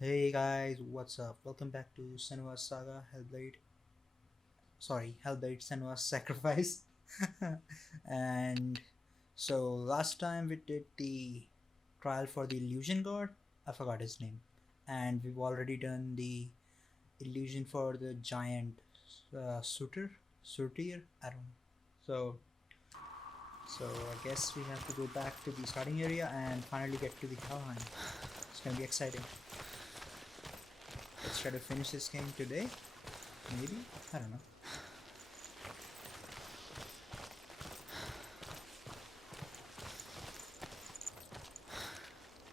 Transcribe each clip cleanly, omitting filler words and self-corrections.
Hey guys, what's up? Welcome back to Senua's Saga, Hellblade Senua's Sacrifice. and last time we did the trial for the illusion god. I forgot his name. And we've already done the illusion for the giant suitor. I don't know. So I guess we have to go back to the starting area and finally get to the Helheim. It's gonna be exciting. Let's try to finish this game today. Maybe? I don't know.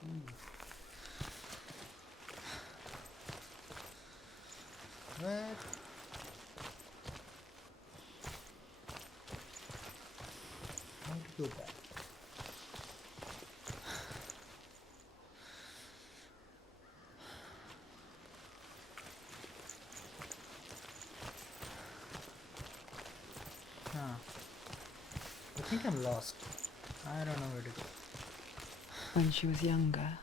Ooh. What? How to go back? Huh. I think I'm lost. I don't know where to go. When she was younger,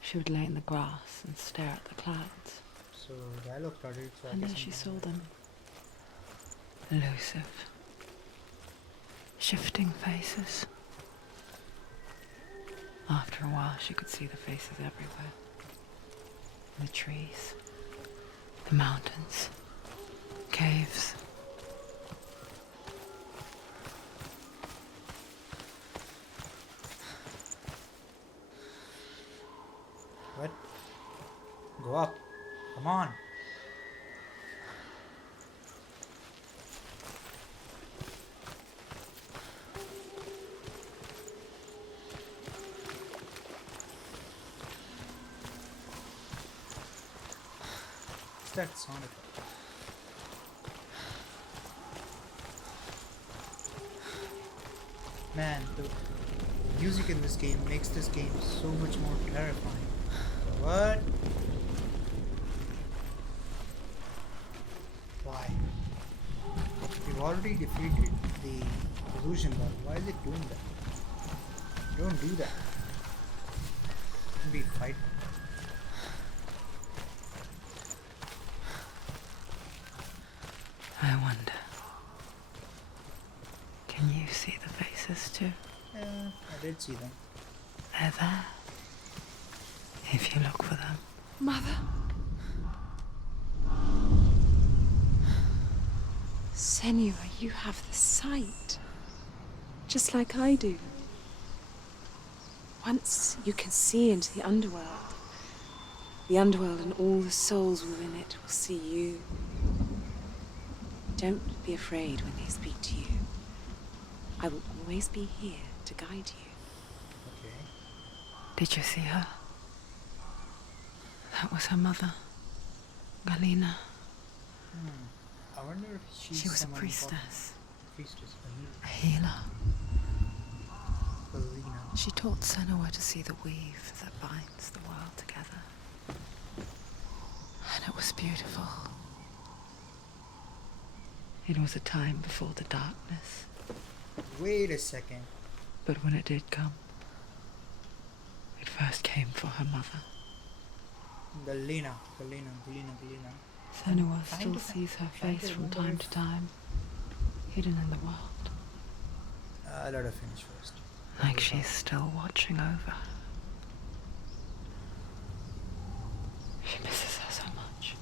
she would lay in the grass and stare at the clouds. So dialogue started. So And as she saw them, elusive, shifting faces. After a while, she could see the faces everywhere. The trees, the mountains, caves. What? Go up. Come on. What's that sound effect? Man, the music in this game makes this game so much more terrifying. What? Why? We've already defeated the illusion god. Why is it doing that? Don't do that. We fight. I wonder, can you see the faces too? Yeah, I did see them. They're there, if you look for them. Mother? Senua, you have the sight. Just like I do. Once you can see into the underworld and all the souls within it will see you. Don't be afraid when they speak to you. I will always be here to guide you. Okay. Did you see her? That was her mother, Melina. I wonder if She was a someone priestess, important. Priestess, a healer. Melina. She taught Senua to see the weave that binds the world together. And it was beautiful. It was a time before the darkness, Wait a second. but when it did come, it first came for her mother. Melina. Senua Trying still to- sees her trying face to from remember time if- to time, hidden in the world, Let her finish first. like she's still watching over her. She misses her so much.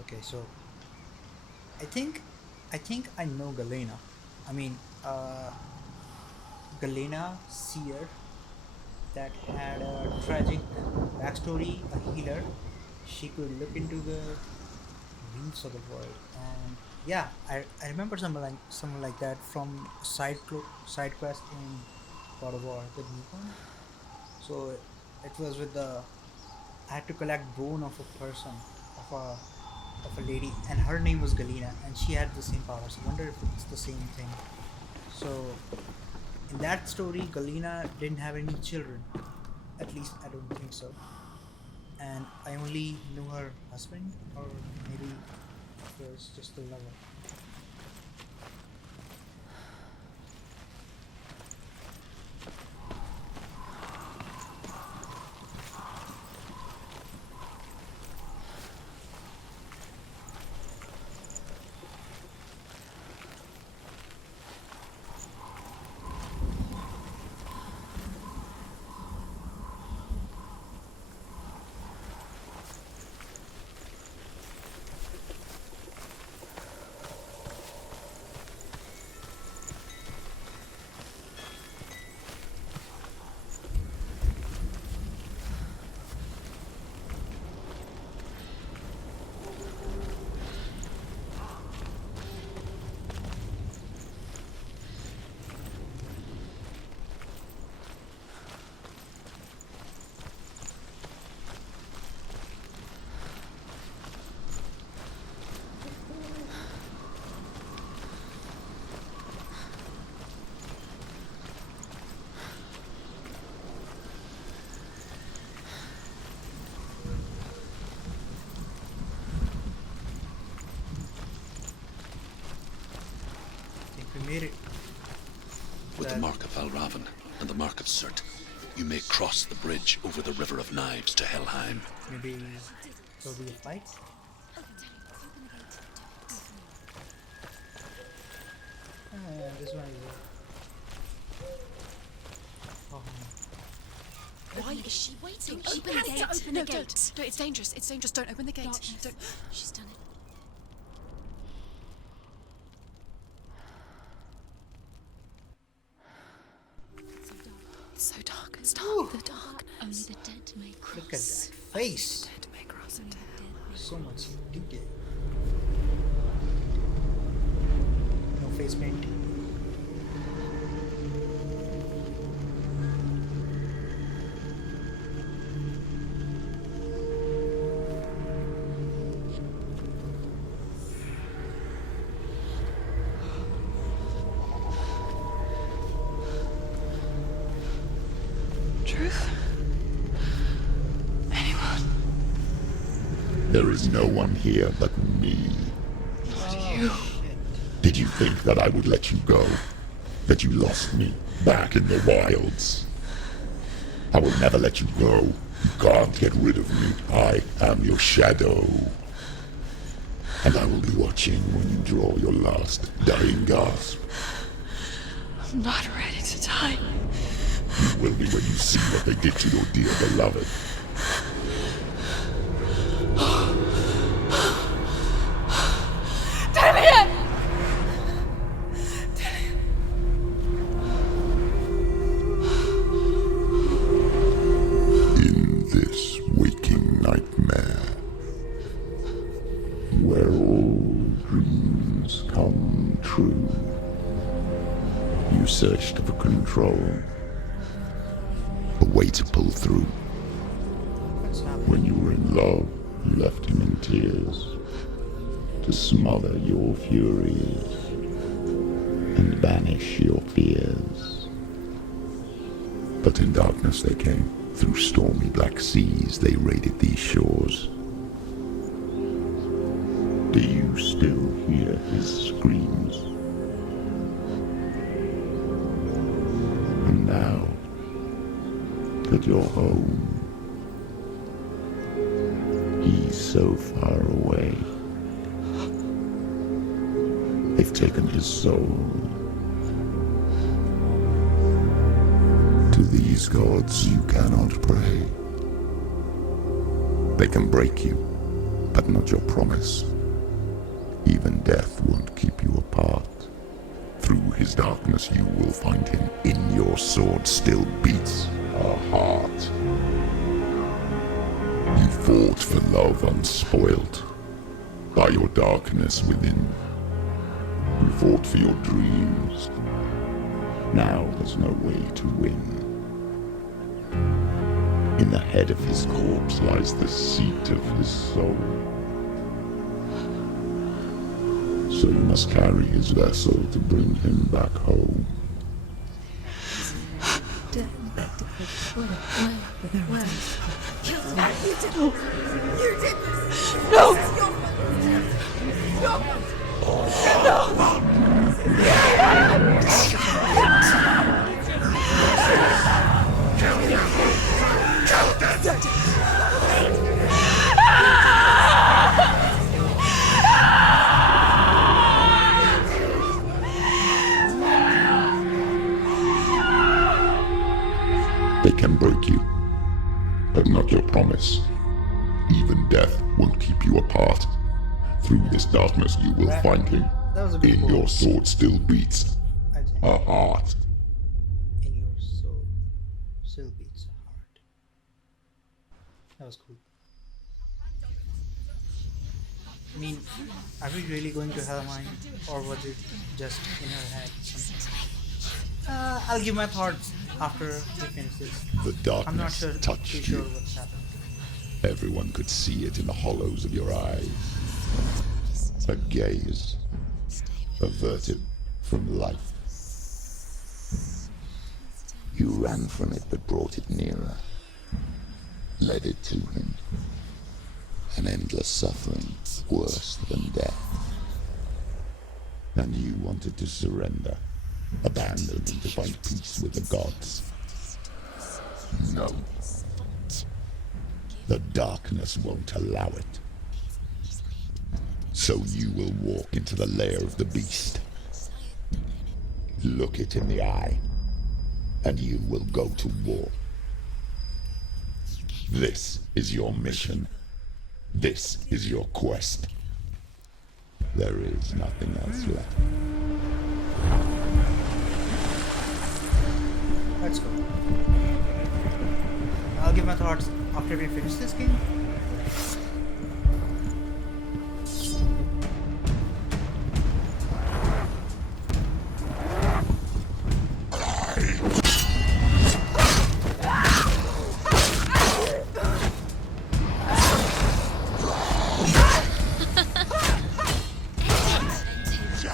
Okay, so I think I know Galena. I mean, Galena Seer that had a tragic backstory, a healer. She could look into the weeds of the world, and yeah, I remember something like that from side quest in God of War, the new one. So it was with the I had to collect bone of a person, of a lady, and her name was Galena, and she had the same powers. I wonder if it's the same thing. So in that story, Galena didn't have any children. At least I don't think so. And I only knew her husband, or maybe it was just the lover. made it. With the That mark of Valravan and the mark of Surt, you may cross the bridge over the River of Knives to Helheim. maybe there'll be a fight. This one is. Oh, Why is she waiting? She Open the has gate. to open No, the gate. don't. It's dangerous. It's dangerous. Don't open the gate. Darkness. Don't. She's done it. It's so dark. It's dark. The dark. Only the dead may look at cross. that face. Dead may cross into hell. So much detail. No face paint. Truth? Anyone? There is no one here but me. You. Did you think that I would let you go? That you lost me back in the wilds? I will never let you go. You can't get rid of me. I am your shadow. And I will be watching when you draw your last dying gasp. I'm not ready to die. You will be when you see what they did to your dear beloved. In this waking nightmare, where all dreams come true, you searched for control, a way to pull through. What's happening? When you were in love, you left him in tears to smother your furies and banish your fears. But in darkness they came. Through stormy black seas they raided these shores. Do you still hear his screams? And now that you're home, he's so far away. They've taken his soul. To these gods you cannot pray. They can break you, but not your promise. Even death won't keep you apart. Through his darkness you will find him. In your sword still beats a heart. You fought for love unspoilt by your darkness within. You fought for your dreams. Now there's no way to win. In the head of his corpse lies the seat of his soul. So you must carry his vessel to bring him back home. They can break you, but not your promise. Even death won't keep you apart. Through this darkness you will find him. That was a good In quote. your sword still beats I think. a heart. In your soul still beats a heart. That was cool. I mean, are we really going to Helheim, or was it just in her head? I'll give my thoughts after we finish this. The I'm not darkness sure, too touched sure you. what's happening. Everyone could see it in the hollows of your eyes. A gaze averted from life. You ran from it but brought it nearer, led it to him. An endless suffering worse than death. And you wanted to surrender, abandon and to find peace with the gods. No. The darkness won't allow it. So you will walk into the lair of the beast. Look it in the eye, and you will go to war. This is your mission. This is your quest. There is nothing else left. Let's go. I'll give my thoughts after we finish this game.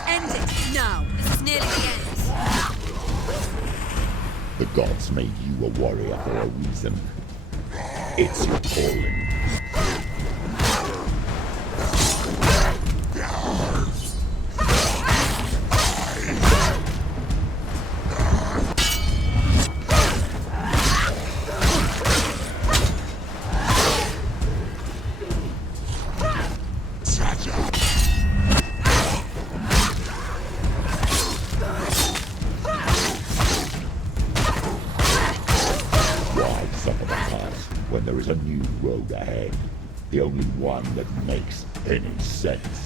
End it now. This is nearly the end. The gods made you a warrior for a reason. It's your calling. Why suffer the past when there is a new road ahead? The only one that makes any sense.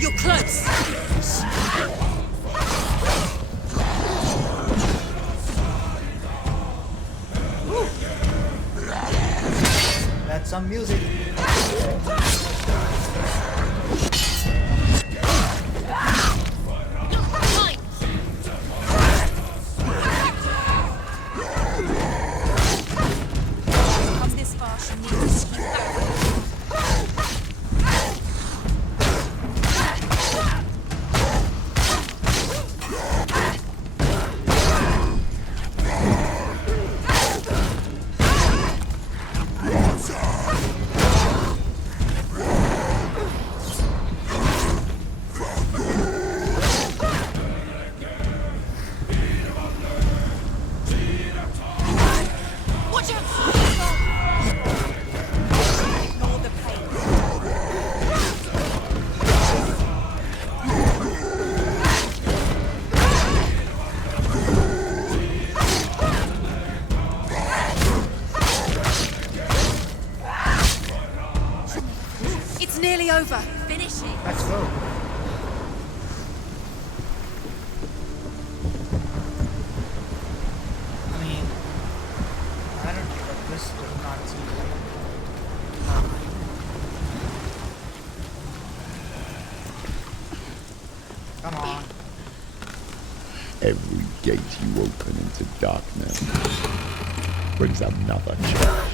You're close. That's some music. Fine. Come this far, she needs to skew out. Watch out! Ignore the pain. It's nearly over. Finish it. Let's go. I mean, I don't know, but this does not seem Come on. Every gate you open into darkness brings another challenge.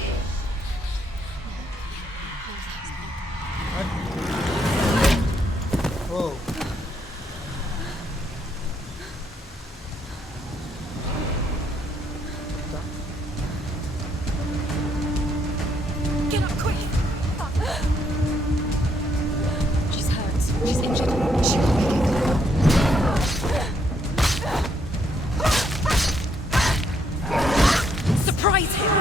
Whoa. Get up quick. She's hurt. She's injured. Surprise him.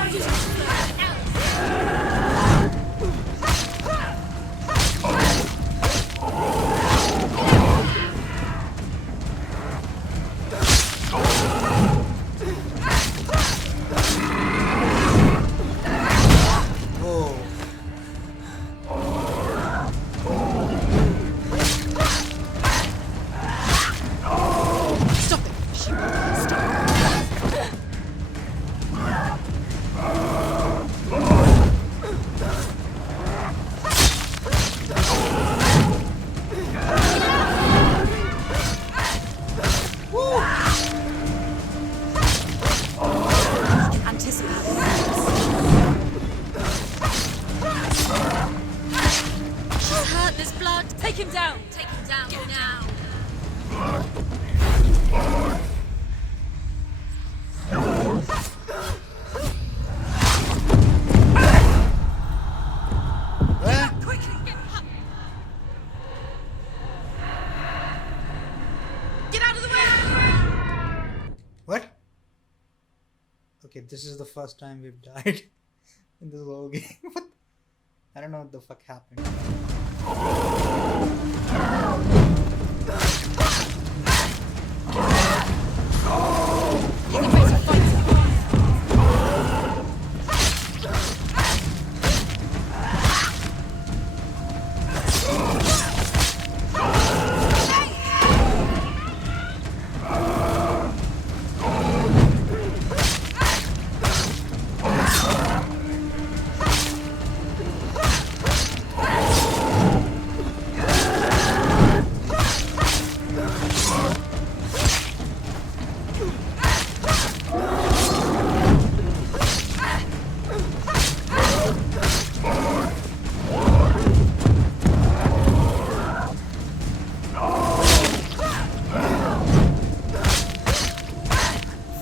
Whoa. Stop it. She won't stop. Okay, this is the first time we've died in this whole game. I don't know what the fuck happened.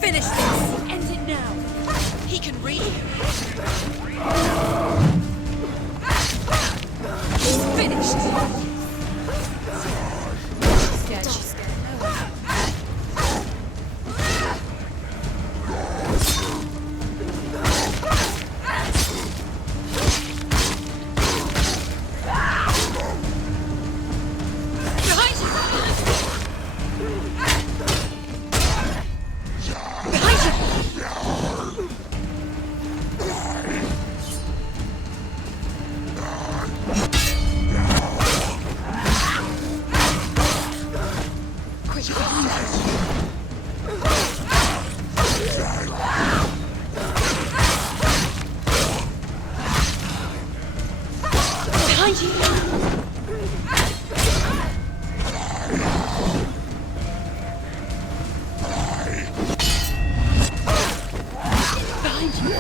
Finish this! End it now! He can read. It's finished! Scared, she's scared. Behind you! Behind you! Quick, behind you! Behind you!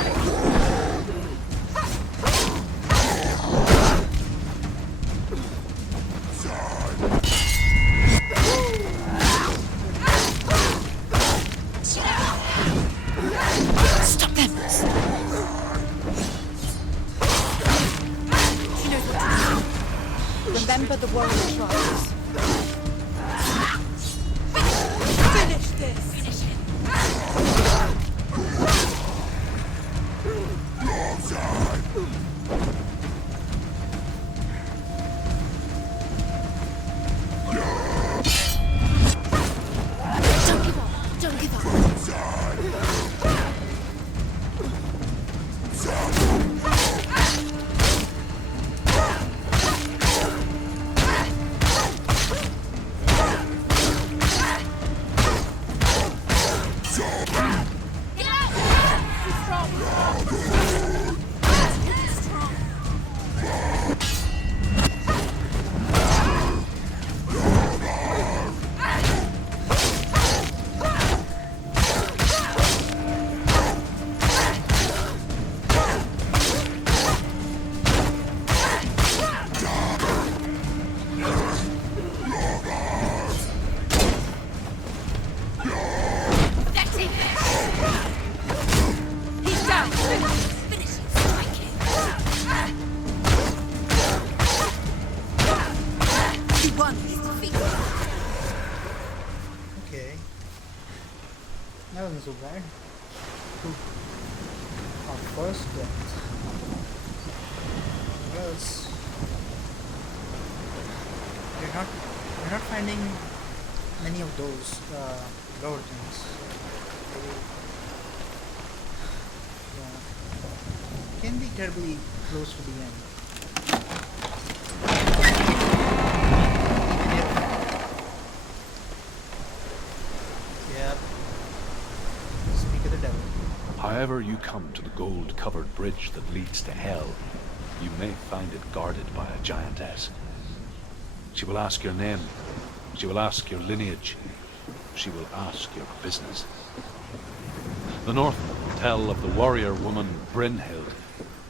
Stop them! He knows what to do. Remember the warrior tribes. Finish this! Finish him! Don't give up! Don't give up! Get out! He's strong! He's strong! That's it! He's down! Finish it! Strike him! He won! He's defeated! Okay. That wasn't so bad. Cool. Our first death. What else? We're not finding many of those lower things. Yeah. Can be terribly close to the end. Yep. Speak of the devil. However you come to the gold-covered bridge that leads to hell, you may find it guarded by a giantess. She will ask your name. She will ask your lineage. She will ask your business. The Northmen tell of the warrior woman Brynhild,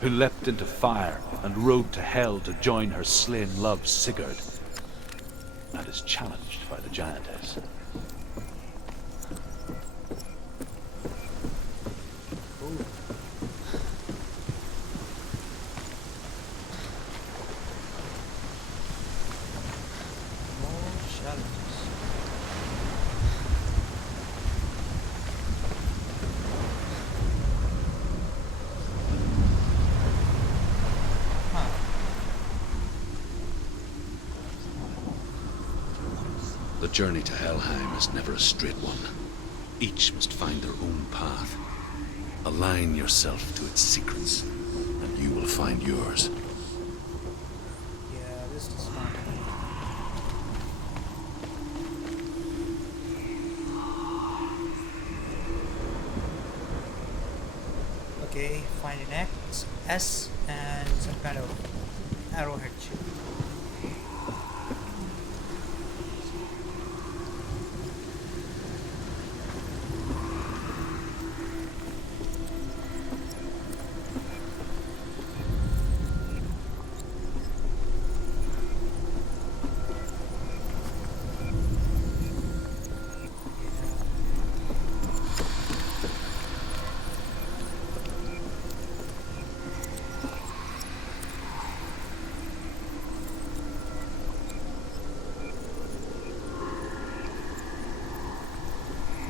who leapt into fire and rode to hell to join her slain love Sigurd, and is challenged by the giantess. The journey to Helheim is never a straight one. Each must find their own path. Align yourself to its secrets, and you will find yours. Yeah, this is fun. Okay, find an X, S, and some kind of arrowhead chip.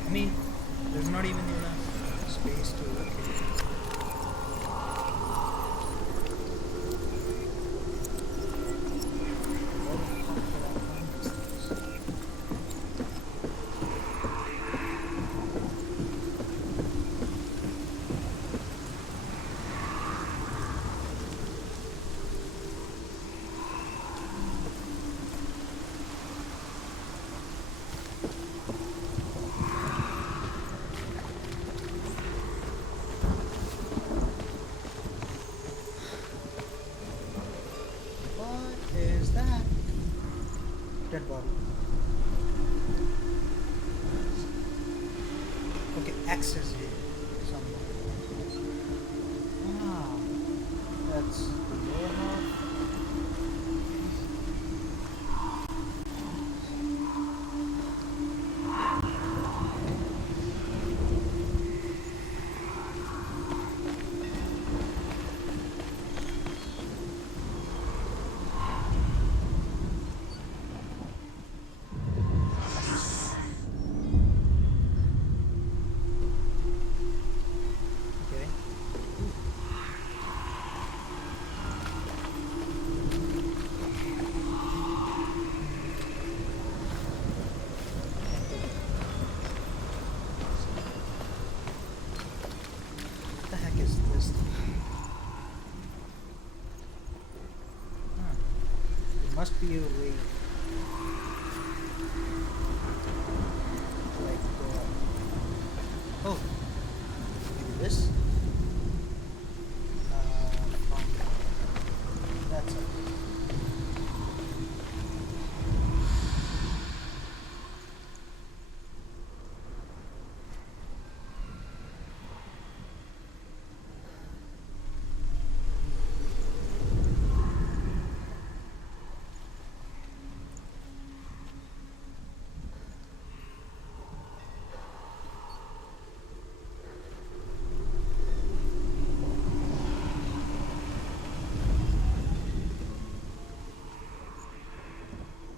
I mean, there's not even enough space to look at it. Where the fuck did I find these things? What is that? Dead body. Okay, X is here somewhere. Ah, that's the lower half. Okay. What the heck is this thing? Huh. There must be a way. Like, oh, maybe this? From that side.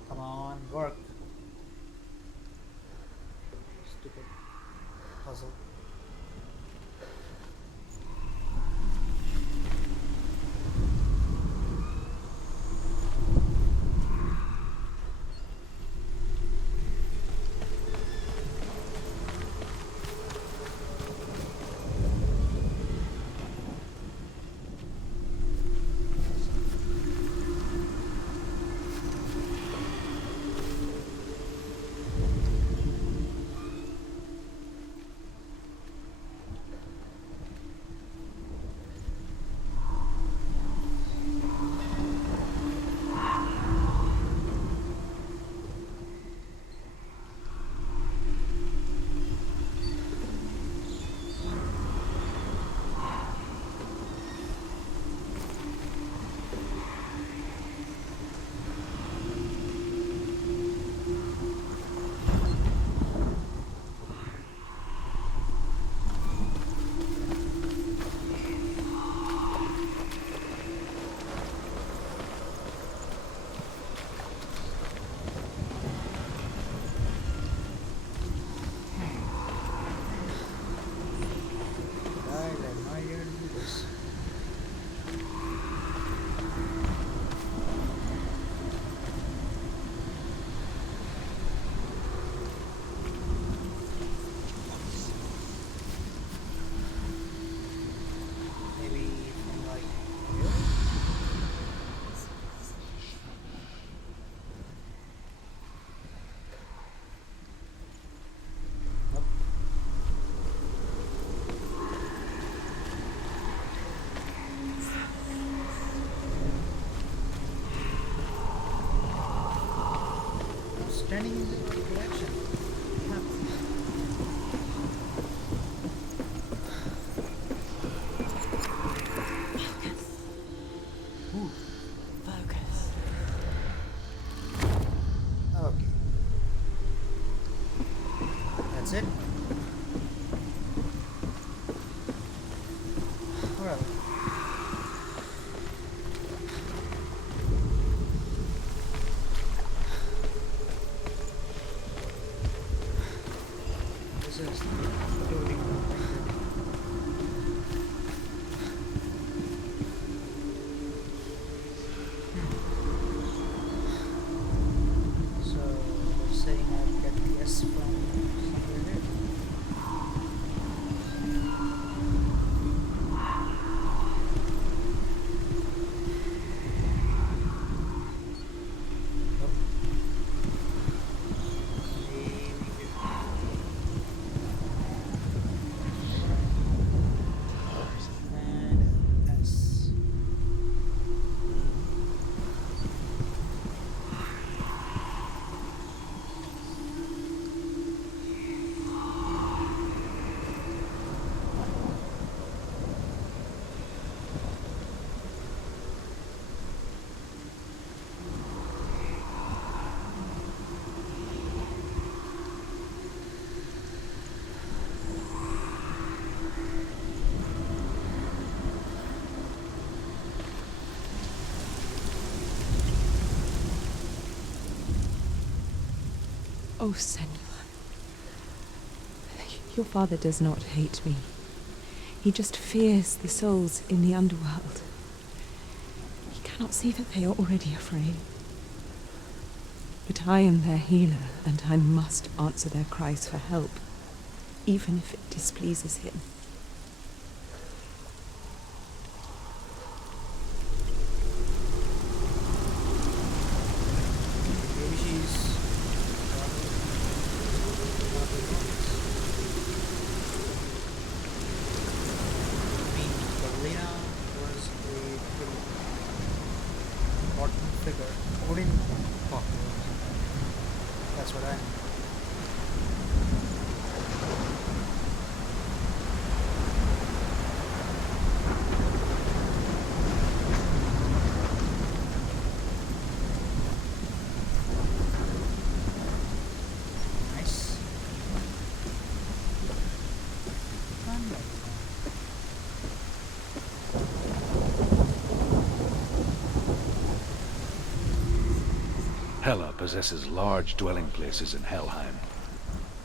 Come on, work. Stupid puzzle. running in the right direction. Focus. Okay. That's it. Well. This is totally so they're saying I'll get the S from somewhere there. And S. Oh, Senua. Your father does not hate me. He just fears the souls in the underworld. He cannot see that they are already afraid. But I am their healer, and I must answer their cries for help, even if it displeases him. Maybe she's I mean, Melina was a pretty important figure. Odin talked to her. That's what I know. Nice. Hela possesses large dwelling places in Helheim.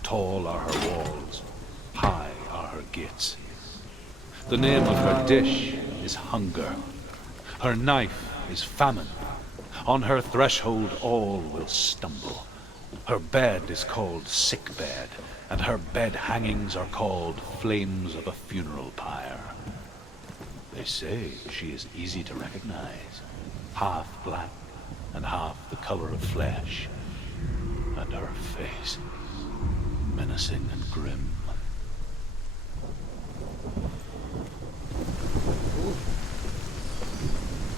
Tall are her walls, high are her gates. The name of her dish is hunger. Her knife is famine. On her threshold all will stumble. Her bed is called sick bed, and her bed hangings are called flames of a funeral pyre. They say she is easy to recognize, half black and half the color of flesh, and her face menacing and grim.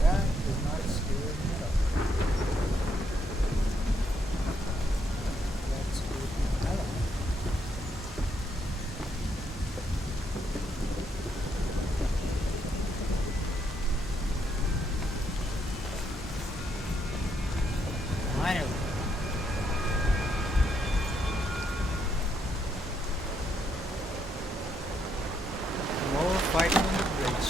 That is not scary at all. Let's go to Hela. Finally. More fighting on the bridge.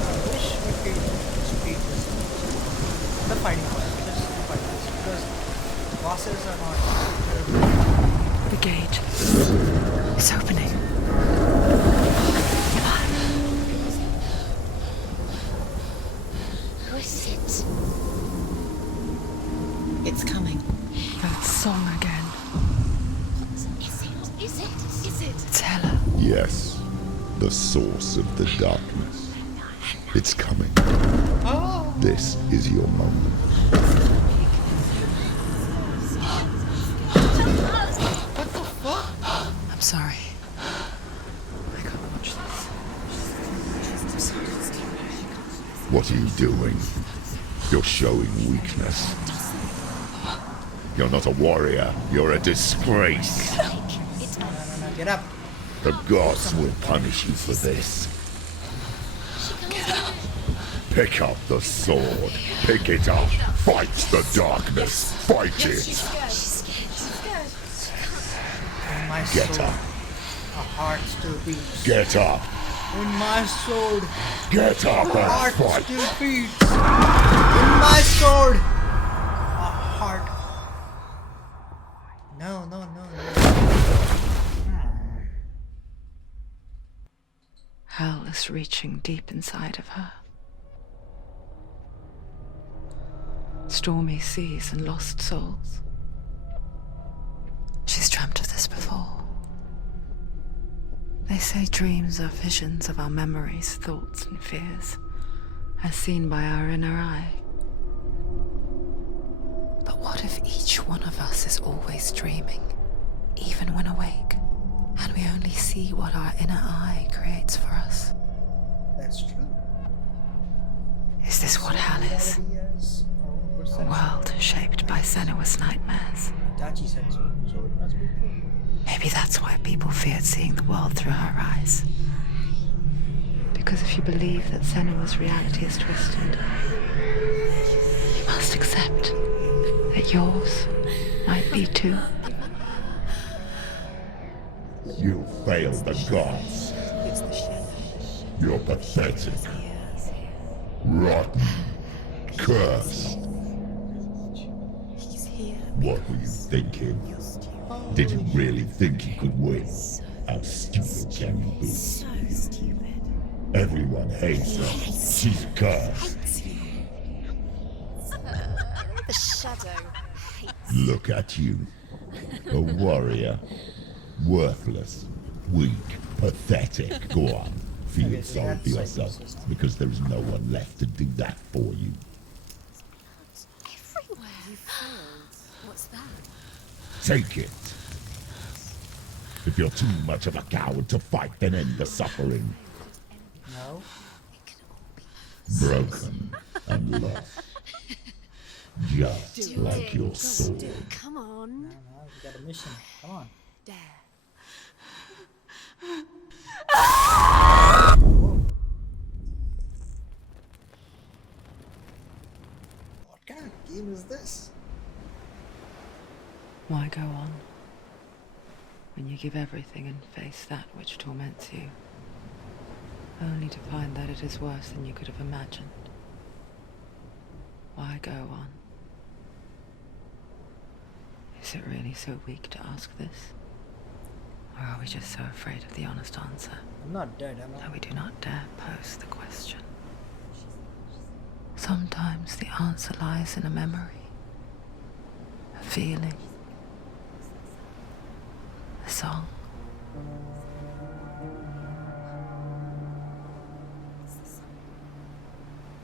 I wish we could speed this up. The fighting part, just the fighting because bosses are not terrible. The gate is opening. Who is it? It's coming. That song again. Is it? Is it? Is it? It's Hela. Yes, the source of the darkness. It's coming. Oh! This is your moment. I'm sorry. I What are you doing? You're showing weakness. You're not a warrior. You're a disgrace. No, get up. The gods will punish you for this. Pick up the sword. Pick it up. Fight the darkness. Fight it. In my Get soul, up. a heart still beats. Get up. In my sword, Get up a and heart fight. still beats. In my sword, a heart. No. Hell is reaching deep inside of her. Stormy seas and lost souls. She's dreamt of this before. They say dreams are visions of our memories, thoughts, and fears, as seen by our inner eye. But what if each one of us is always dreaming, even when awake, and we only see what our inner eye creates for us? That's true. Is this what hell is? Reality as our own A perception. world shaped by Senua's nightmares. Dachi said so, so it must be true. Maybe that's why people feared seeing the world through her eyes. Because if you believe that Senua's reality is twisted, you must accept that yours might be too. You failed the gods. You're pathetic. Rotten. Cursed. What were you thinking? Did you really think you could win? How stupid can you be? So stupid. Everyone hates her. She's cursed. The shadow hates. Look at you. A warrior. Worthless. Weak. Pathetic. Go on. Feel sorry for yourself, because there is no one left to do that for you. Everywhere. You failed. What's that? Take it. If you're too much of a coward to fight, then end the suffering. No? It can all be Broken and lost. Just like your sword. Come on. No, we got a mission. Come on. Dare. What kind of game is this? Why go on when you give everything and face that which torments you, only to find that it is worse than you could have imagined? Why go on? Is it really so weak to ask this? Or are we just so afraid of the honest answer I'm not dead, am I? that we do not dare pose the question? Sometimes the answer lies in a memory, a feeling, a song.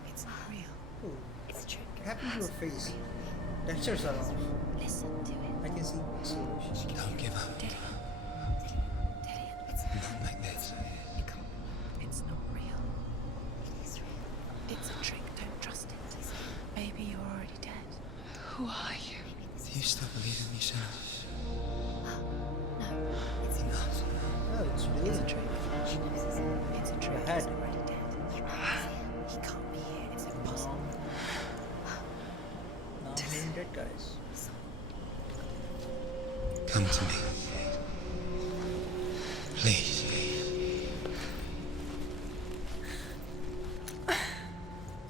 It's not real. Oh, It's a trick. what happened to your face? Textures are off. Listen to it. I can see. Don't give up. Daddy. Daddy. It's Not like this. it can't. It's not real. It is real. It's a trick. Don't trust it. Maybe you're already dead. Who are you? Do you still believe in me, Senua? No. It's Enough. Oh, it's It's really a trick. She knows it's a trick. head. He's already dead. He can't be here. It's impossible. No, I'm dead, guys. Come to me. Please. Oh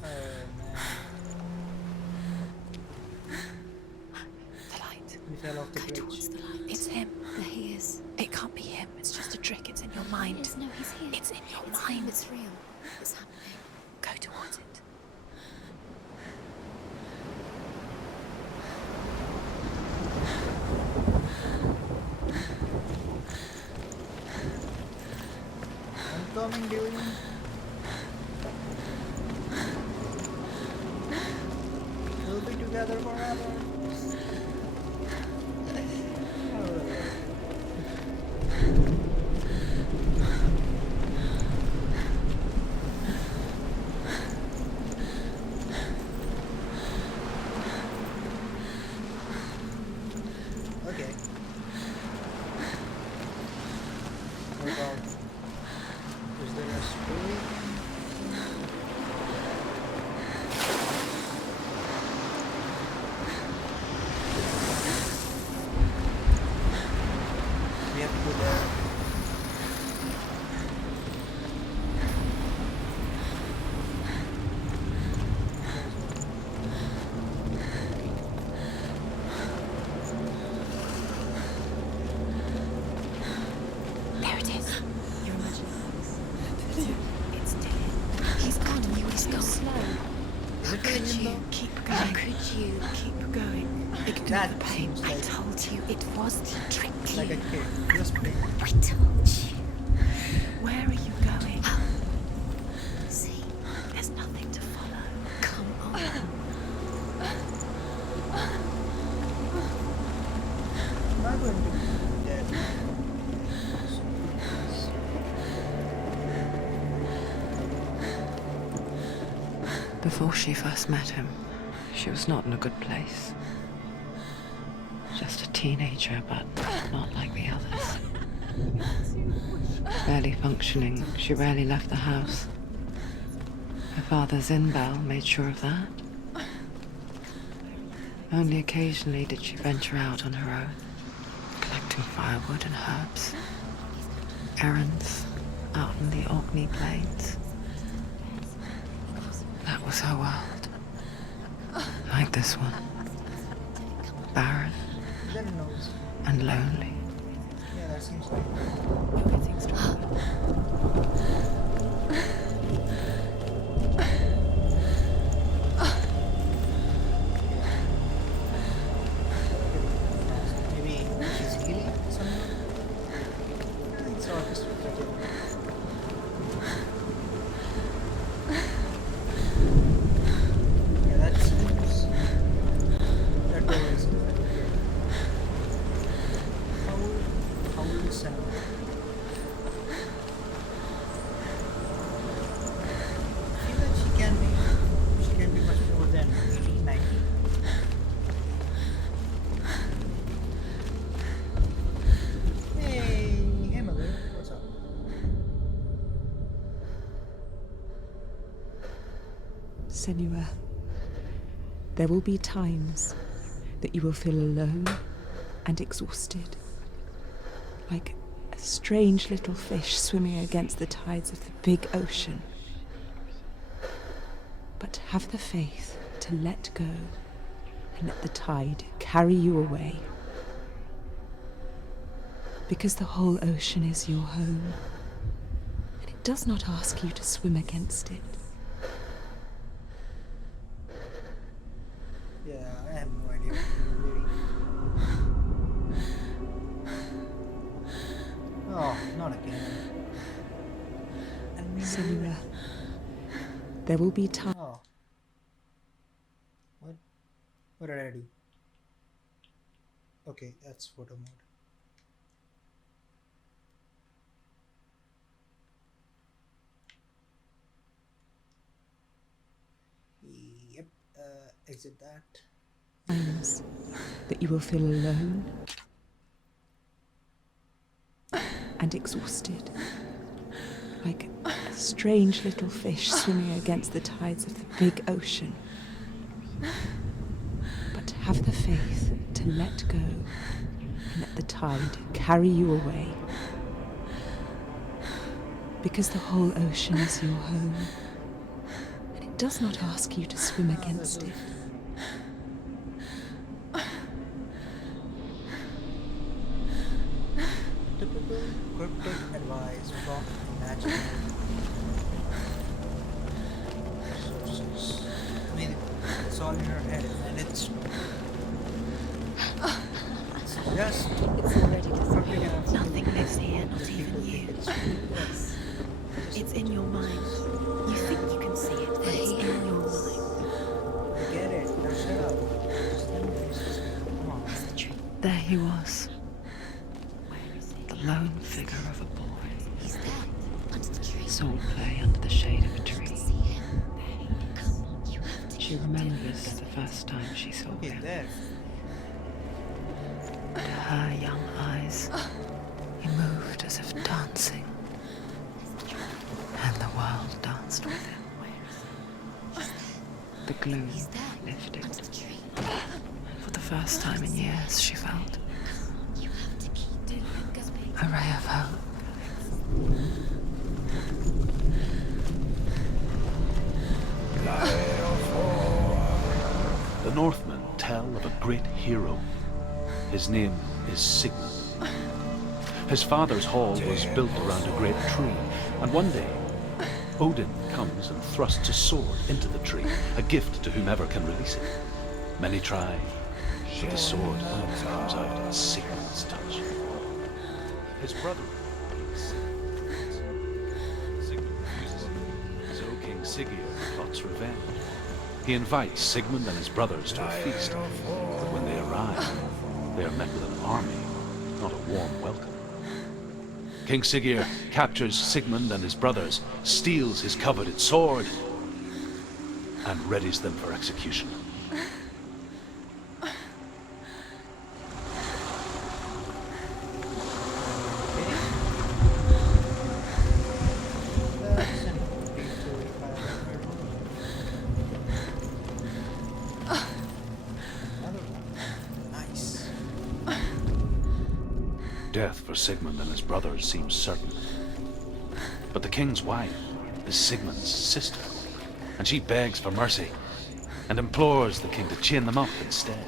man, The light. we fell off the Go bridge. towards the light. It's him. There he is. It can't be him. It's just a trick. It's in your mind. No, he's here. It's in your It's mind. him, it's real. It's happening. Go towards it. I'm coming, dude. We'll be together forever. you keep going. Ignore That the pain. seems I like- told you it wasn't a trick. like a kid. Just playing. I told you. Where are you going? See, there's nothing to follow. Come on. Am I going to be dead? Before she first met him, she was not in a good place. Just a teenager, but not like the others. Barely functioning, she rarely left the house. Her father's in-bell made sure of that. Only occasionally did she venture out on her own, collecting firewood and herbs. Errands out in the Orkney Plains. That was her world. Like this one. Barren Then it knows. and lonely. Yeah, that seems like. Everything's wrong. Maybe she's healing someone? It's all just yeah, that seems. That door is infected. How old is Senua? I feel like she can be much more than 18, 19. Hey, Emily, what's up? Senua, there will be times that you will feel alone and exhausted, like a strange little fish swimming against the tides of the big ocean. But have the faith to let go and let the tide carry you away. Because the whole ocean is your home, and it does not ask you to swim against it. Yeah, I have no idea what to do, really. Oh, not again. And maybe- Senua, there will be times. Oh. What? What did I do? Okay, that's photo mode. Yep, exit that. Times that you will feel alone and exhausted, like a strange little fish swimming against the tides of the big ocean. But have the faith to let go and let the tide carry you away. Because the whole ocean is your home, and it does not ask you to swim against it. Typical cryptic advice from imaginary sources. I mean, it's all in her head, and it's just It's already cryptic disappeared. enough. Nothing lives here, not that even people you. think it's real. It's in your mind. You think you can see it, but it's in your mind. I get it. Now shut up. Just let me finish this. Come on. It's the truth. There he was, Where is he? the lone figure of a boy. He's there, under the tree. Sword play under the shade of a tree. See him? Come on, you have to She keep remembers the first time she saw Okay, him. there. To her young eyes, he moved as if dancing, and the world danced with him. The gloom lifted. under the tree. For the first time in years, she felt You have to keep doing it. a ray of hope. The Northmen tell of a great hero. His name is Sigmund. His father's hall was built around a great tree, and one day, Odin comes and thrusts a sword into the tree, a gift to whomever can release it. Many try, but the sword always comes out at Sigmund's touch. His brother. Sigmund refuses it. So King Siggeir plots revenge. He invites Sigmund and his brothers to a feast, but when they arrive, they are met with an army, not a warm welcome. King Siggeir captures Sigmund and his brothers, steals his coveted sword, and readies them for execution. That's an complete story if I remember. Another one. Nice. Death for Sigmund and his brothers seems certain. But the king's wife is Sigmund's sister, and she begs for mercy and implores the king to chain them up instead.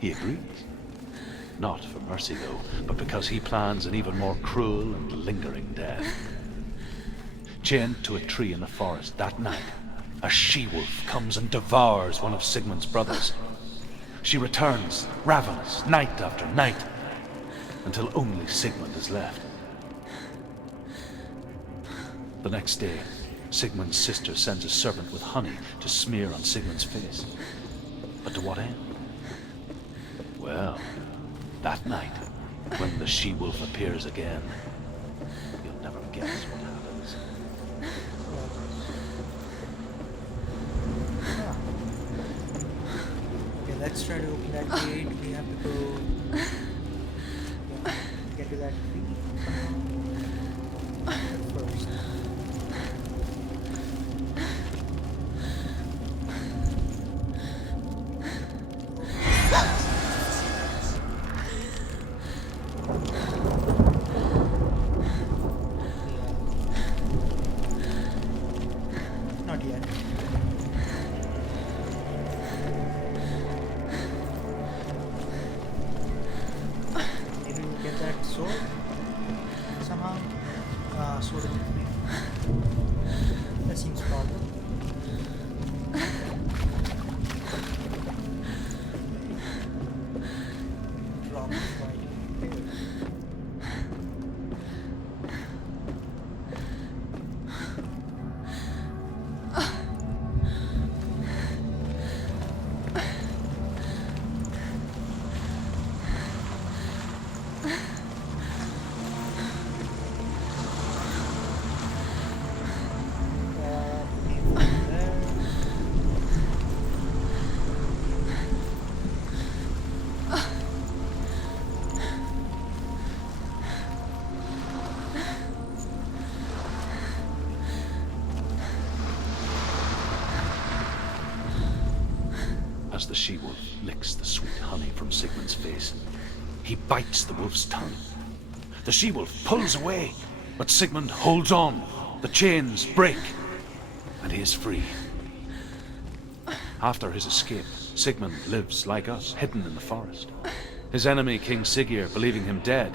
He agrees. Not for mercy, though, but because he plans an even more cruel and lingering death. Chained to a tree in the forest that night, a she-wolf comes and devours one of Sigmund's brothers. She returns, ravenous, night after night, until only Sigmund is left. The next day, Sigmund's sister sends a servant with honey to smear on Sigmund's face. But to what end? Well, that night, when the she-wolf appears again, you'll never guess what happens. Okay, let's try to open that gate. We have to go get to that tree first. Not yet. Maybe we'll get that sword somehow. Sword in the tree. That seems probable. Drop it right there. As the she-wolf licks the sweet honey from Sigmund's face, he bites the wolf's tongue. The she-wolf pulls away, but Sigmund holds on. The chains break, and he is free. After his escape, Sigmund lives like us, hidden in the forest. His enemy, King Siggeir, believing him dead,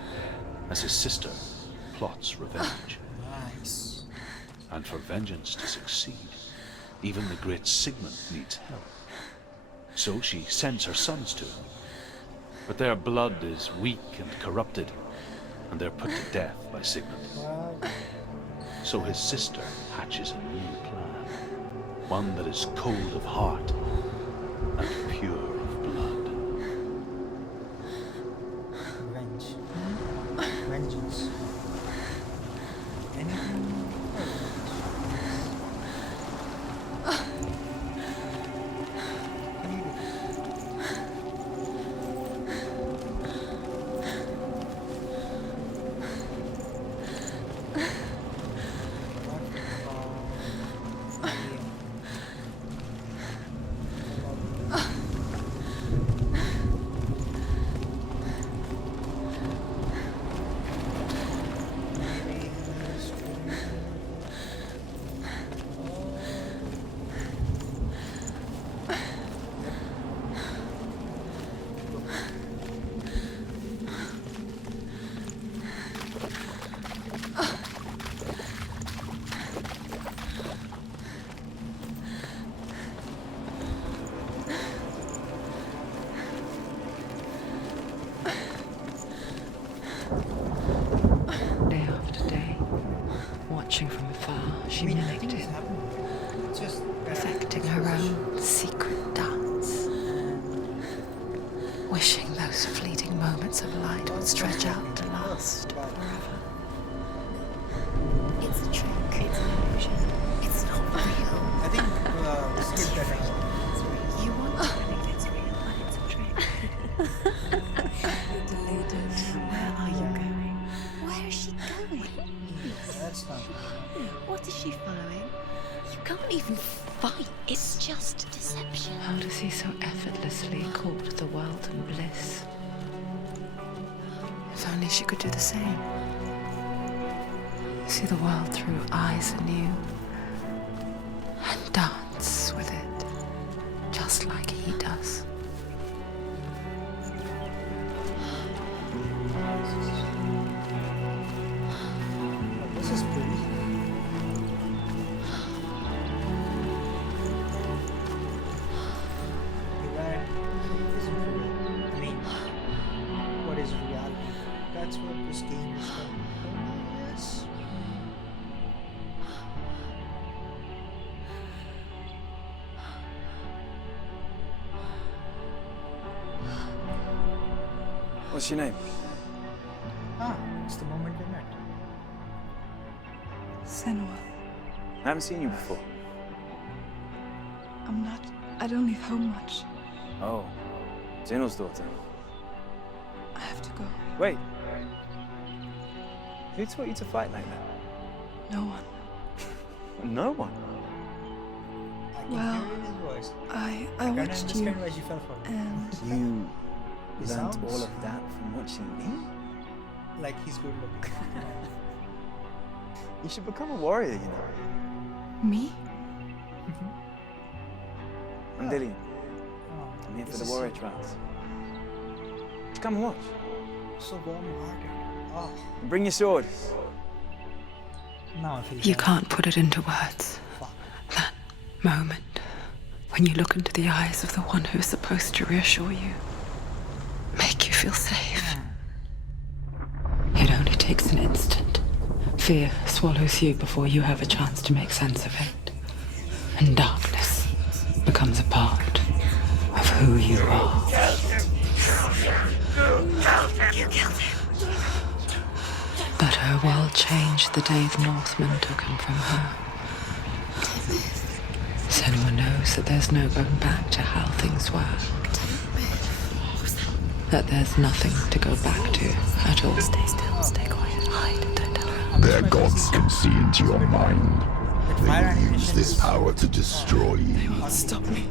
as his sister plots revenge. Nice. And for vengeance to succeed, even the great Sigmund needs help. So she sends her sons to him. But their blood is weak and corrupted, and they're put to death by Sigmund. Well, So his sister hatches a new plan, one that is cold of heart and pure of blood. revenge. Vengeance. Anything for revenge. Can you do? What about Watching from afar, she I mean, mimicked nothing is him, happening. It's just perfecting her own secret dance, wishing those fleeting moments of light would stretch out to last forever. It's a trick. It's an illusion. It's not real. I think we skipped that out. You want to think it's real, but it's a trick. Where are you going? Where is she going? That's not. What is she following? You can't even fight. It's just deception. How does he so effortlessly court the world and bliss? If only she could do the same. See the world through eyes anew and dance with it, just like he does. This is pretty. That isn't real. I mean, what is reality? That's what this game is like. Yes. What's your name? Ah, it's the moment we met. Senua. I haven't seen you before. I'm not. I don't leave home much. Oh, Zeno's daughter. I have to go. Wait. Who taught you to fight like that? No one. No one. I can Well, hear it in his voice. I I can't watched you, understand why she fell for it. and You It learned sounds all of that from watching me? like he's good looking. You should become a warrior, you know. me? I'm Dillian. Oh, I'm here for this the is warrior so- trials. Come and watch. So warm-hearted. Oh, Bring your sword. now I feel You bad. can't put it into words. Fuck. That moment when you look into the eyes of the one who's supposed to reassure you, make you feel safe. It only takes an instant. Fear swallows you before you have a chance to make sense of it. And darkness becomes a part of who you are. But her world changed the day the Northmen took him from her. Senua knows that there's no going back to how things were. That there's nothing to go back to at all. Stay still, stay quiet, hide, don't tell her. Their gods can see into your mind. They Fire will use animation this is- power to destroy you. Won't stop me.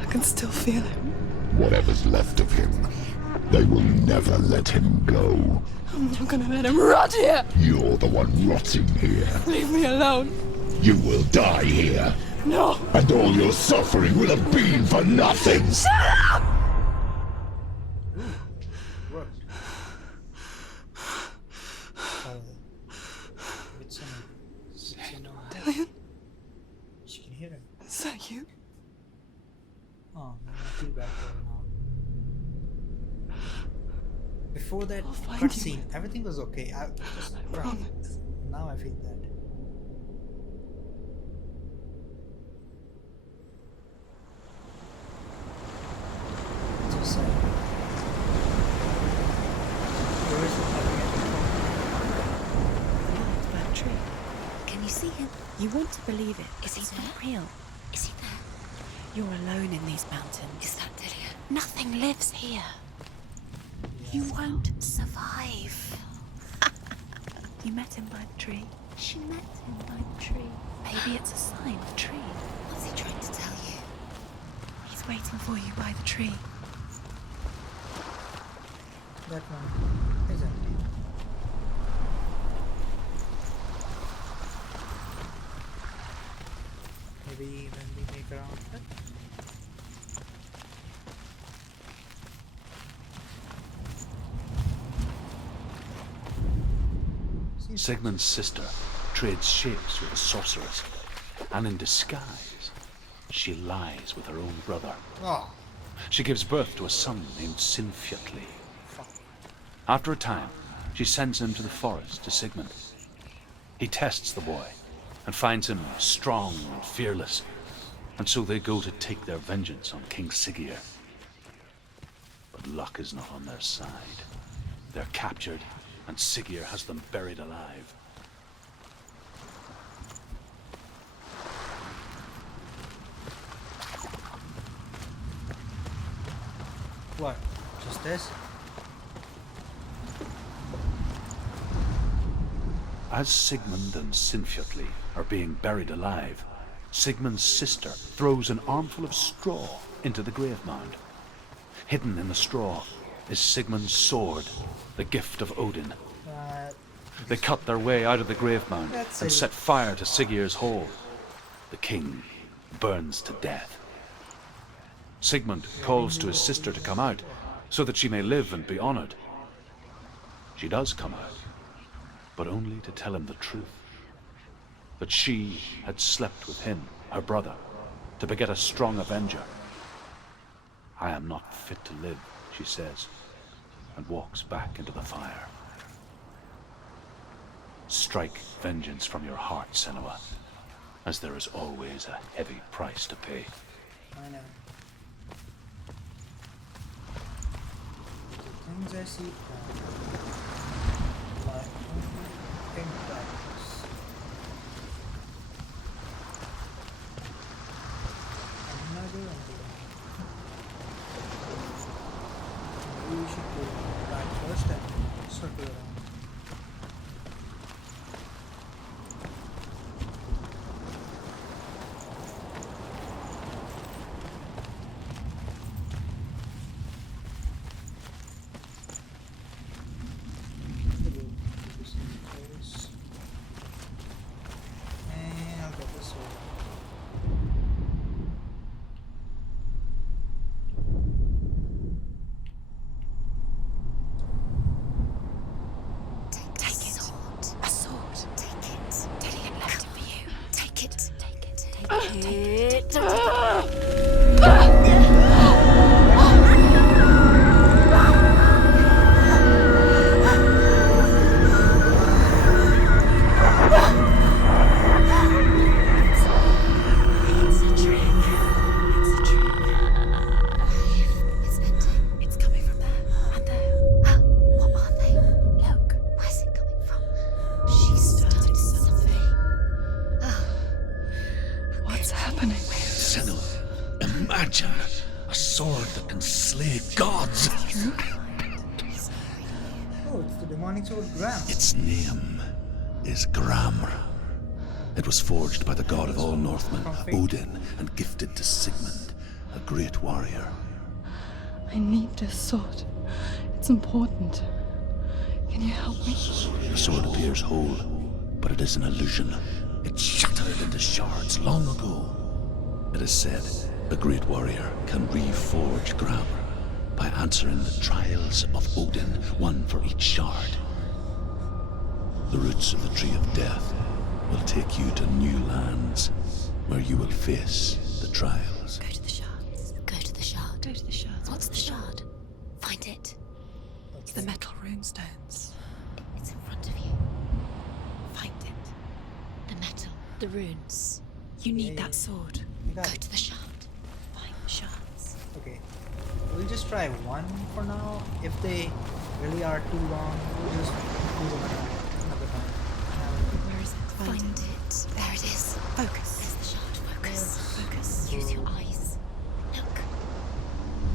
I can still feel him. Whatever's left of him, they will never let him go. I'm not gonna let him rot here. You're the one rotting here. Leave me alone. You will die here, No. and all your suffering will have been for nothing. Worked. With Senua. Dillian, She can hear him. is that you? Oh, man, I feel bad for her now. Before that I'll find you. cutscene, everything was okay. I just Promise. now I feel bad. Just sad. Where is it? That tree. Can you see him? You want to believe it. Is he not real? Is he there? You're alone in these mountains. Is that Dillian? Nothing lives here. You won't survive. You met him by the tree. She met him by the tree. Maybe it's a sign, a tree. What's he trying to tell you? He's waiting for you by the tree. That one is empty. Maybe when we make around that. Sigmund's sister trades shapes with a sorceress, and in disguise, she lies with her own brother. Oh, She gives birth to a son named Sinfjotli. After a time, she sends him to the forest to Sigmund. He tests the boy and finds him strong and fearless, and so they go to take their vengeance on King Siggeir. But luck is not on their side. They're captured, and Siggeir has them buried alive. What? Just this? As Sigmund and Sinfjotli are being buried alive, Sigmund's sister throws an armful of straw into the grave mound. Hidden in the straw is Sigmund's sword, the gift of Odin. They cut their way out of the grave mound and set fire to Siggeir's hole. The king burns to death. Sigmund calls to his sister to come out, so that she may live and be honored. She does come out, but only to tell him the truth. That she had slept with him, her brother, to beget a strong avenger. I am not fit to live, she says, and walks back into the fire. Strike vengeance from your heart, Senua, as there is always a heavy price to pay. I know. The things I see like embarks. Another idea. Maybe we should go back first and circle around. And I'll get this one. Take it. A sword. Take it. Delia left it for you. Take it. Take it. Take it. It's a trick. It's a trick. It's ending. It's coming from there. And there. What are they? Look. Where's it coming from? She started something. What's happening? Senua, imagine a sword that can slay gods. Oh, it's the demonic sword Gram. Its name is Gramr. It was forged by the god of all Northmen, Odin, and gifted to Sigmund, a great warrior. I need this sword. It's important. Can you help me? The sword appears whole, but it is an illusion. It shattered into shards long ago. It is said a great warrior can reforge Gramr by answering the trials of Odin, one for each shard. The roots of the Tree of Death will take you to new lands where you will face the trials. Go to the shards. Go to the shard. Go to the shards. What's the shard? Find it. It's the metal runestones. It's in front of you. Find it. The metal. The runes. You need Yeah. that sword. You got Go it. to the shard. Find the shards. Okay. We'll just try one for now. If they really are too long, we'll just do them another time. Where is it? Find it. There it is. Focus. There's the shard. Focus. Focus. Use your eyes. Look.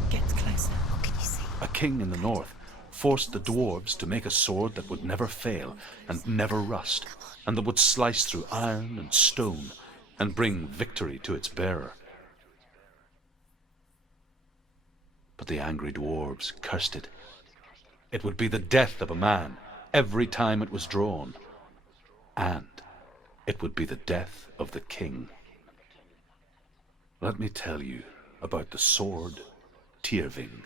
Get closer. What can you see? A king in the north forced the dwarves to make a sword that would never fail and never rust, and that would slice through iron and stone and bring victory to its bearer. But the angry dwarves cursed it. It would be the death of a man every time it was drawn, and it would be the death of the king. Let me tell you about the sword Tyrving.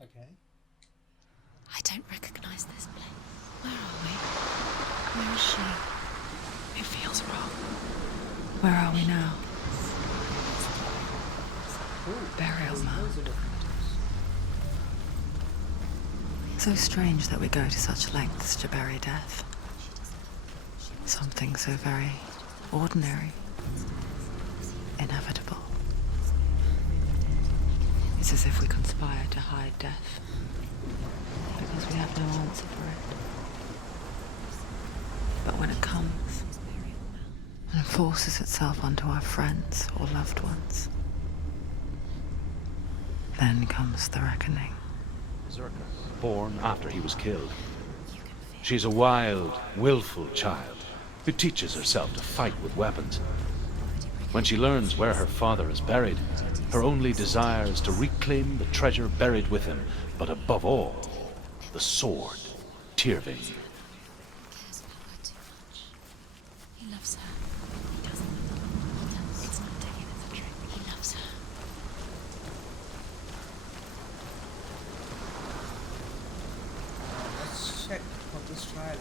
Okay. I don't recognize this place. Where are we? Where is she? It feels wrong. Where are we now? Burial mound. so strange that we go to such lengths to bury death. Something so very ordinary, inevitable. It's as if we conspire to hide death, because we have no answer for it. But when it comes, and forces itself onto our friends or loved ones, then comes the reckoning. Born after he was killed. She's a wild, willful child who teaches herself to fight with weapons. When she learns where her father is buried, her only desire is to reclaim the treasure buried with him, but above all, the sword, Tyrving. He cares about her too much. He loves her. He doesn't. It's not Dillian, it's a trick. He loves her. Let's check what this trial is.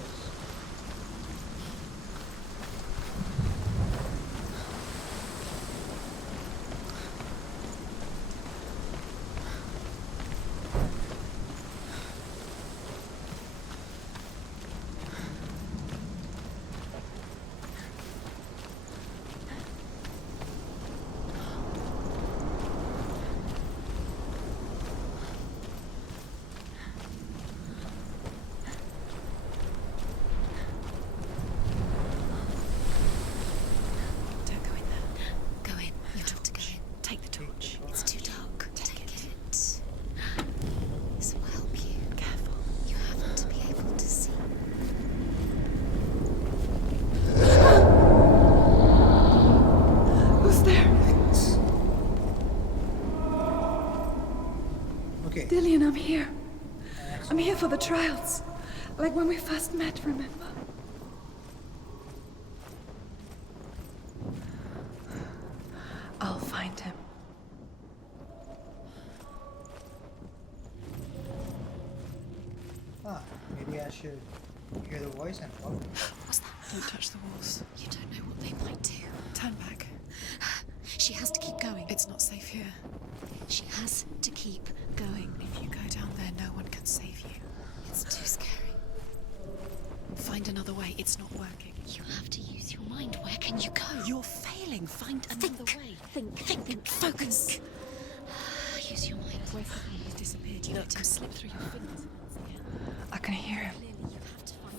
Don't go in there. Go in. You're told to go in. Take the torch. It's too dark. Take it. This will help you. Careful. You have to be able to see. Who's there? Okay. Dillian, I'm here. I'm here for the trials. Like when we first met, remember? I'll find him. Maybe I should hear the voice and follow. What's that? Don't touch the walls. You don't know what they might do. Turn back. She has to keep going. It's not safe here. She has to keep going. If you go down there, no one can save you. It's too scary. Find another way. It's not working. You have to use your mind. Where can you go? You're failing. Find another way. Think. Focus. Use your mind. Where's the pain? He's disappeared. You let him slip through your fingers. I can hear him. You have to find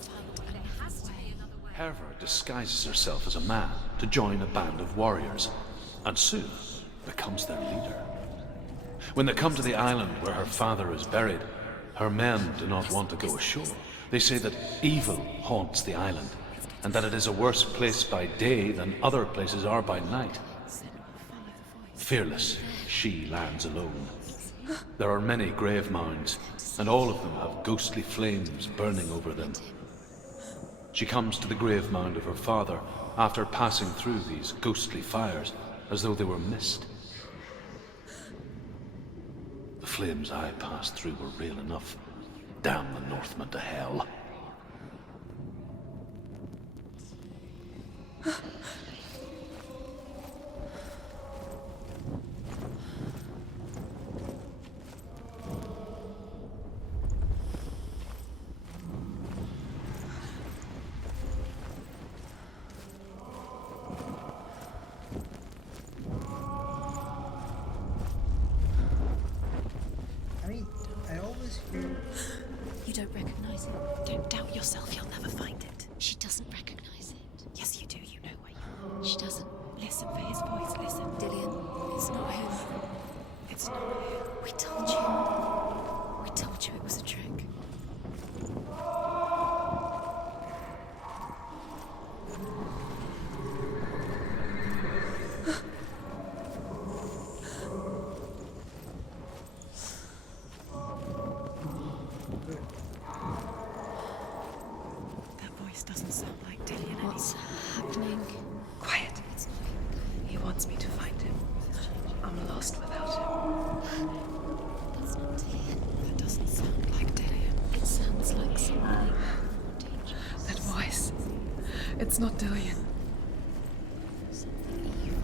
another way. Herva disguises herself as a man to join a band of warriors, and soon becomes their leader. When they come to the island where her father is buried, her men do not want to go ashore. They say that evil haunts the island, and that it is a worse place by day than other places are by night. Fearless, she lands alone. There are many grave mounds, and all of them have ghostly flames burning over them. She comes to the grave mound of her father after passing through these ghostly fires as though they were mist. The flames I passed through were real enough. Damn the Northmen to hell. I mean, I always hear. You don't recognize it. Don't doubt yourself. You'll never find it. She doesn't recognize it. Yes, you do. You know where you are. She doesn't. Listen for his voice. Listen. Dillian, it's not him. It's not him. We told you. We told you it was a trick. That voice doesn't sound like Dillian What's happening? Quiet. It's not him. He wants me to find him. I'm lost without him. That's not Dillian. That doesn't sound like Dillian. It sounds like something more dangerous. That voice. It's not Dillian. Something evil.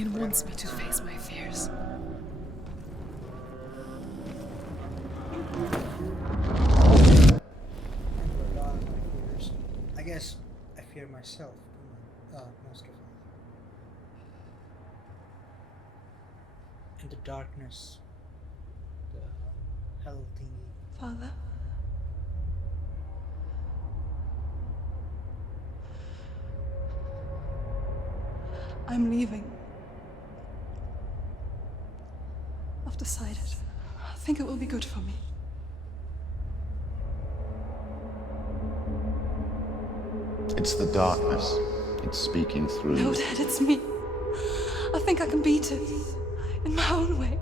Guardian wants me to face my fears. And for a lot of my fears, I guess I fear myself most of all. And the darkness, the hell thingy. Father? I'm leaving. I've decided. I think it will be good for me. It's the darkness. It's speaking through No, you. Dad, it's me. I think I can beat it. In my own way.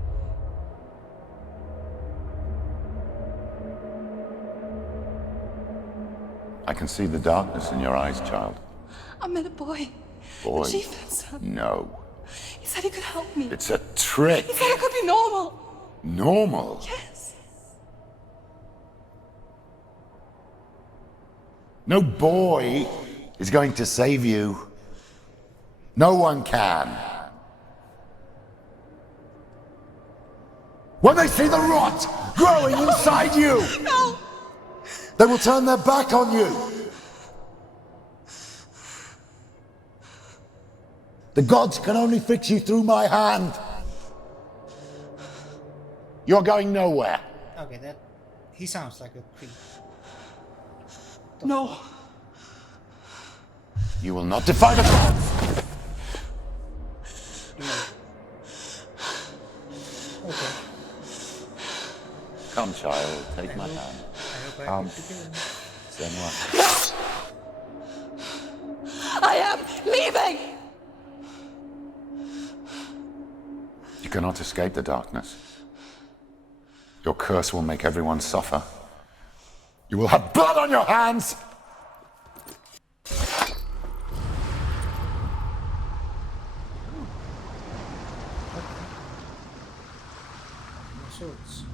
I can see the darkness in your eyes, child. I met a boy. Boy. The chieftain's son. No. He said he could help me. It's a trick. He said I could be normal. Normal. Yes. No boy is going to save you. No one can. When they see the rot growing inside you, No! they will turn their back on you. The gods can only fix you through my hand. You're going nowhere. Okay, he sounds like a creep. No. You will not defy the gods. Okay. Come, child, take my hand. I hope I Come. get to kill him. Senua. I am leaving! You cannot escape the darkness. Your curse will make everyone suffer. You will have blood on your hands! No swords.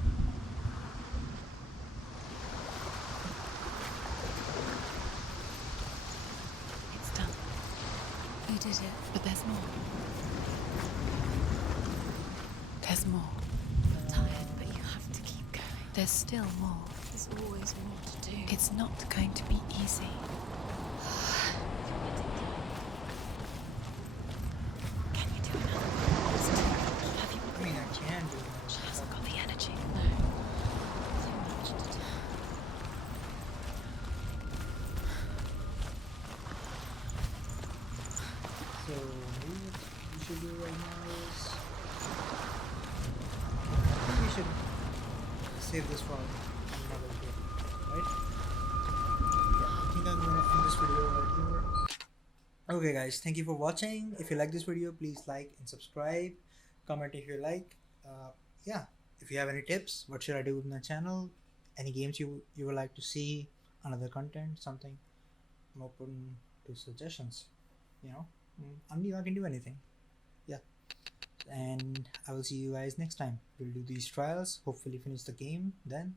It's done. You did it. But there's more. There's more. I'm tired, but you have to keep going. There's still more. There's always more to do. It's not going to be easy. Can you do another one? Have you? I mean, I can do She that. hasn't got the energy. No. Too much to do. So maybe what we should do right now is I think we should save this for another day, right? Yeah, I think I'm gonna end this video right here. Okay guys, thank you for watching. If you like this video, please like and subscribe. Comment if you like. Yeah, if you have any tips, what should I do with my channel? Any games you would like to see, another content, something, I'm open to suggestions. You know, I'm new, I can do anything. Yeah, and I will see you guys next time. We'll do these trials, hopefully finish the game then,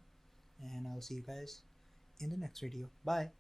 and I'll see you guys in the next video. Bye.